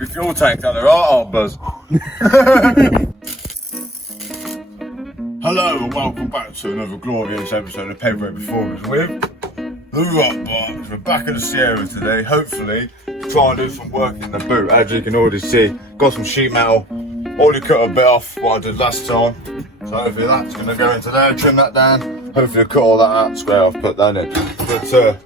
My fuel tank down there, oh Buzz. Hello and welcome back to another glorious episode of Paperweight Performance with the Rock Box. We're back at the Sierra today, hopefully to try and do some work in the boot. As you can already see, got some sheet metal, already cut a bit off what I did last time. So hopefully that's going to go into there, trim that down, hopefully cut all that out, square off, put that in. But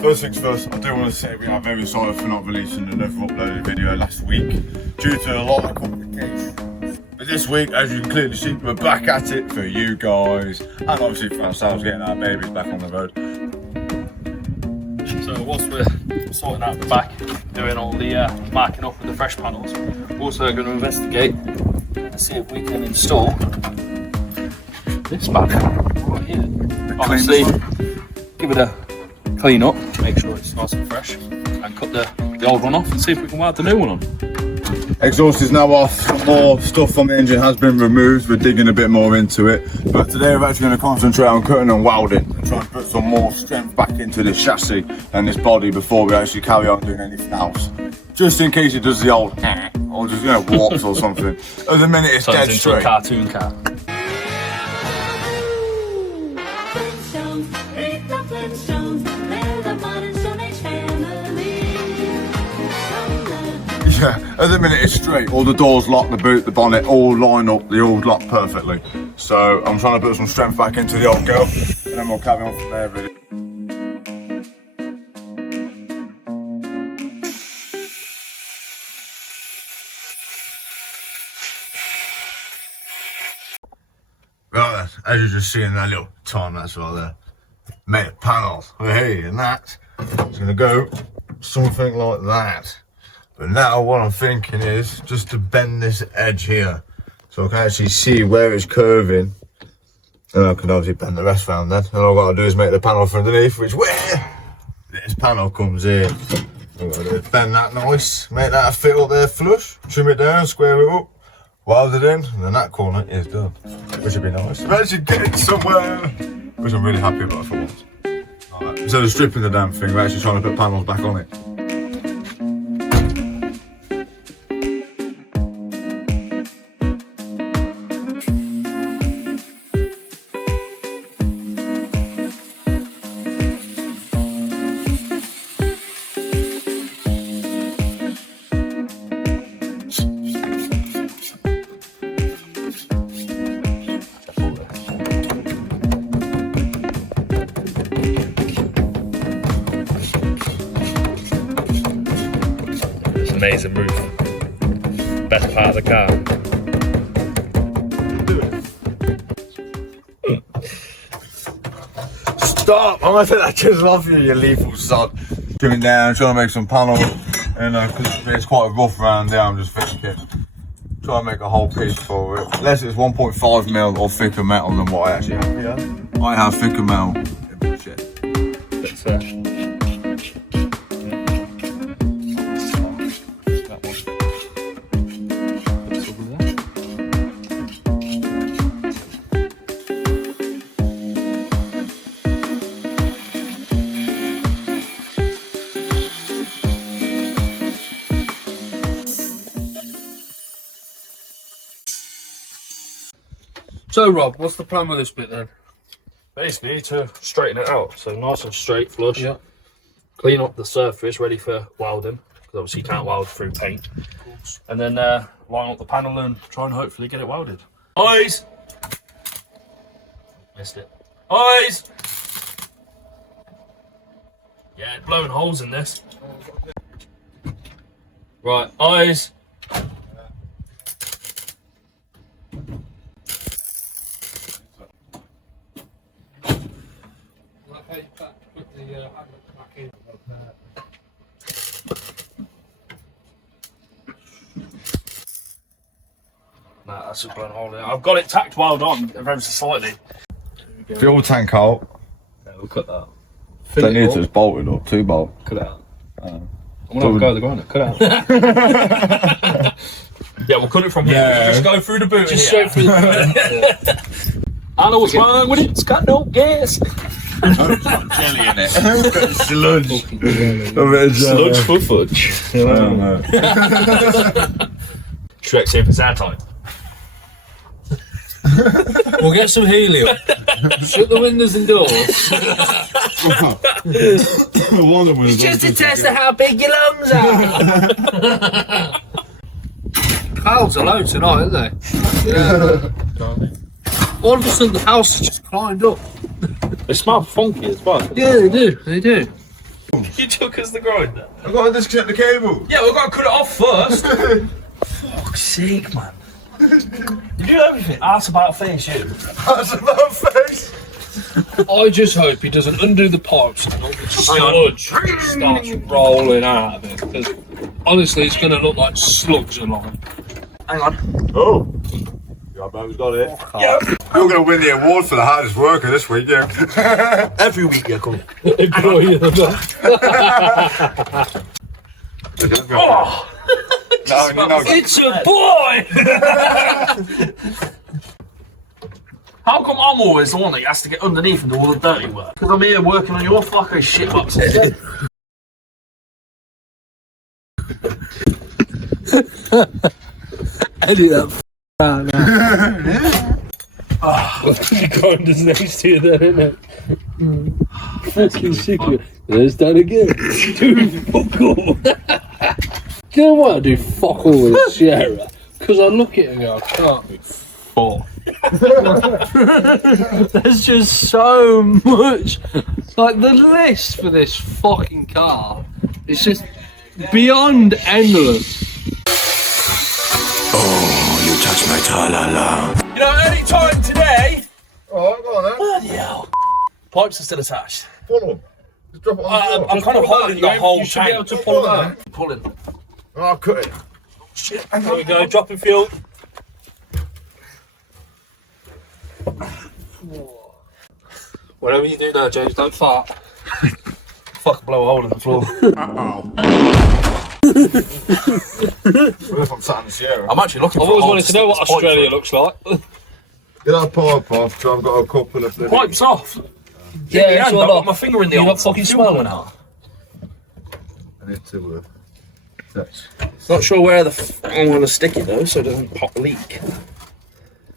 first things first, I do want to say we are very sorry for not releasing another uploaded video last week due to a lot of complications. But this week, as you can clearly see, we're back at it for you guys and obviously for ourselves, getting our babies back on the road. So whilst we're sorting out the back, doing all the marking up with the fresh panels, we're also going to investigate and see if we can install this back right here. Obviously, give it a clean up, make sure it's nice and fresh, and cut the old one off and see if we can weld the new one on. Exhaust is now off, some more stuff from the engine has been removed, we're digging a bit more into it. But today we're actually going to concentrate on cutting and welding and try and put some more strength back into this chassis and this body before we actually carry on doing anything else. Just in case it does the old or just, warps or something. At the minute it's dead straight. Into a cartoon car. Yeah, at the minute it's straight. All the doors lock, the boot, the bonnet, all line up, they all lock perfectly. So I'm trying to put some strength back into the old girl, and then we'll carry on from there really. Right, as you're just seeing that little time lapse right there. Made a panel, hey, and that. It's gonna go something like that. But now what I'm thinking is just to bend this edge here so I can actually see where it's curving, and I can obviously bend the rest around then. And all I've got to do is make the panel from underneath, which where this panel comes in. I've got to do bend that nice, make that fit up there flush, trim it down, square it up, weld it in, and then that corner is done. Which would be nice. I'm actually getting somewhere, which I'm really happy about for once. Right. Instead of stripping the damn thing, we're actually trying to put panels back on it. Amazing roof. Best part of the car. Stop! I'm gonna take that chisel off you lethal sod. Trimming down, trying to make some panels, and because it's quite rough around there, I'm just thinking, try and make a whole piece for it. Unless it's 1.5mm or thicker metal than what I actually have here. I have thicker metal. Shit. So Rob, what's the plan with this bit then? Basically to straighten it out, so nice and straight, flush. Yeah. Clean up the surface, ready for welding, because obviously you can't weld through paint. And then line up the panel and try and hopefully get it welded. Eyes! Missed it. Eyes! Yeah, blowing holes in this. Right, eyes! Nah, that's just blown a hole in it. I've got it tacked weld on ever so slightly. Fuel tank out. Yeah, we'll cut that out. Don't need to, it's bolted up, 2 bolt. Cut it out. I'm gonna have a go at the grinder. Cut it out. Yeah, we'll cut it from here. Yeah. Just go through the boot. Just straight through the boot. I know what's wrong with it. It's got no gas. It's got jelly in it. Sludge. Sludge for fudge. Shrek, see if it's our time. We'll get some helium. Shut the windows and doors. Just to test how big your lungs are. Clouds are low tonight, aren't they? Yeah. All of a sudden the house has just climbed up. They smell funky as well. Yeah, they do. They do. You took us the grinder. I've got to disconnect the cable. Yeah, we've got to cut it off first. Fuck's sake, man. You do everything. That's about face, you. That's about face. I just hope he doesn't undo the pipes and all the sludge starts rolling out of it. Because honestly, it's going to look like slugs along. Hang on. Oh. Your man's got it. Yeah. You're going to win the award for the hardest worker this week, yeah. Every week you come. Oh. It's a boy! How come I'm always the one that has to get underneath and do all the dirty work? Because I'm here working on your fucking shitboxes. Edit that out now. The grinder's next to you there, isn't it? Fucking sick of it. There's that again. Dude, fuck all. You know what I do fuck all with Sierra? Because I look at it and go, I can't be fucked. There's just so much. Like, the list for this fucking car is just beyond endless. Oh, you touch my ta-la-la. You know, any time today. Alright, go on then. Bloody hell. Pipes are still attached. Pull them. Just drop it on the floor. I'm kind of holding the whole You should be able tank. to pull that. Pulling. Oh, cut it. Shit. There we go, dropping fuel. Whatever you do now, James, don't fart. Fuck, blow a hole in the floor. What if I'm sat in the Sierra? I'm actually looking for I've always a hole wanted to know what stick this Australia pipe looks like. Get that pipe off, so I've got a couple of through. Pipe's off. Yeah, I've it's all got off. my finger in the You're hole. not fucking Fuel smelling coming it. I need to, that's... Not sure where the I'm going to stick it though, so it doesn't pop leak.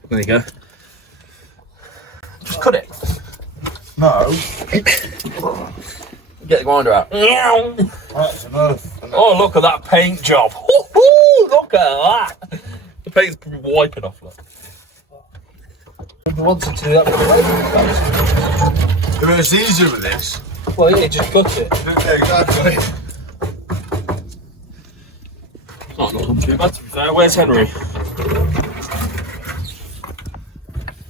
There you go. Just cut it. No. Get the grinder out. That's enough. Oh, look at that paint job. Woo-hoo, look at that. The paint's probably wiping off. Look. I wanted to do that with the I mean, it's easier with this. well, yeah, just cut it. Yeah, exactly. Not looking too bad to be fair. Where's Henry?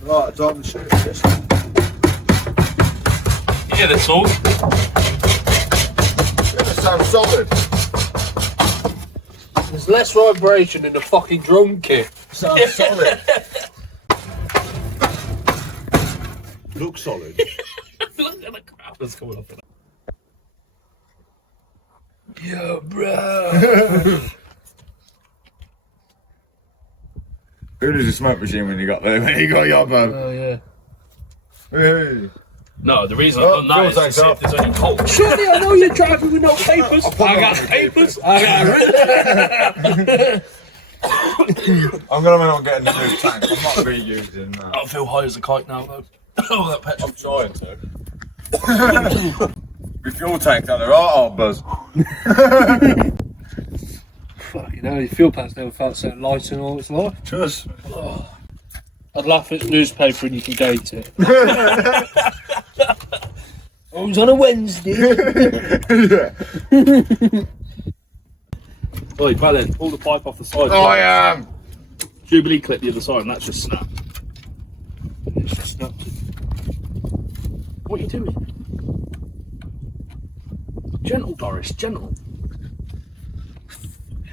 Right, time to shoot this. Yeah, that's all. That sounds solid. There's less vibration in the fucking drum kit. Sounds solid. Looks solid. Look at the crap that's coming up in it. Yo, bro. Who does a smoke machine when you got there? When you got your bum? Oh, yeah. Hey. No, the reason I've done that is to see if there's any cold. Surely I know you're driving with no papers. I got papers. I got I'm gonna end up getting the new tank. I'm not reusing that. I feel high as a kite now though. Oh, that petrol. I'm trying to. My fuel tank down there, oh, buzz. Fucking hell, your fuel pants never felt so light in all its life. Just. I'd laugh at newspaper and you can date it. Oh, it was on a Wednesday. Yeah. Oi, then pull the pipe off the side. I am. Jubilee clip the other side and that's just snap. It's just snapped. What are you doing? Gentle, Doris, gentle.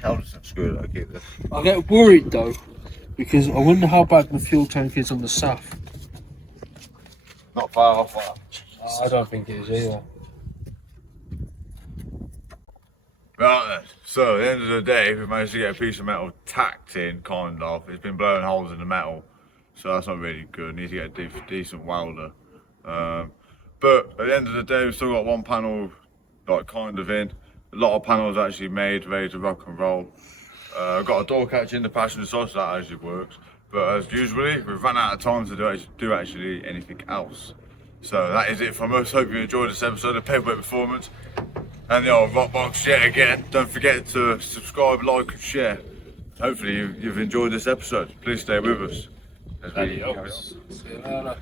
Hell doesn't screw it, I keep this. I get worried though, because I wonder how bad my fuel tank is on the SAF. Not far off that. I don't think it is either. Right then, so at the end of the day, we managed to get a piece of metal tacked in, kind of. It's been blowing holes in the metal, so that's not really good. Need to get a decent welder. But at the end of the day, we've still got one panel like kind of in. A lot of panels actually made, ready to rock and roll. I've got a door catch in the passenger side, so that actually works. But as usually, we've run out of time to do actually anything else. So that is it from us. Hope you enjoyed this episode of Paperweight Performance and the old rock box yet again. Don't forget to subscribe, like, and share. Hopefully you've enjoyed this episode. Please stay with us. Adios. See you later.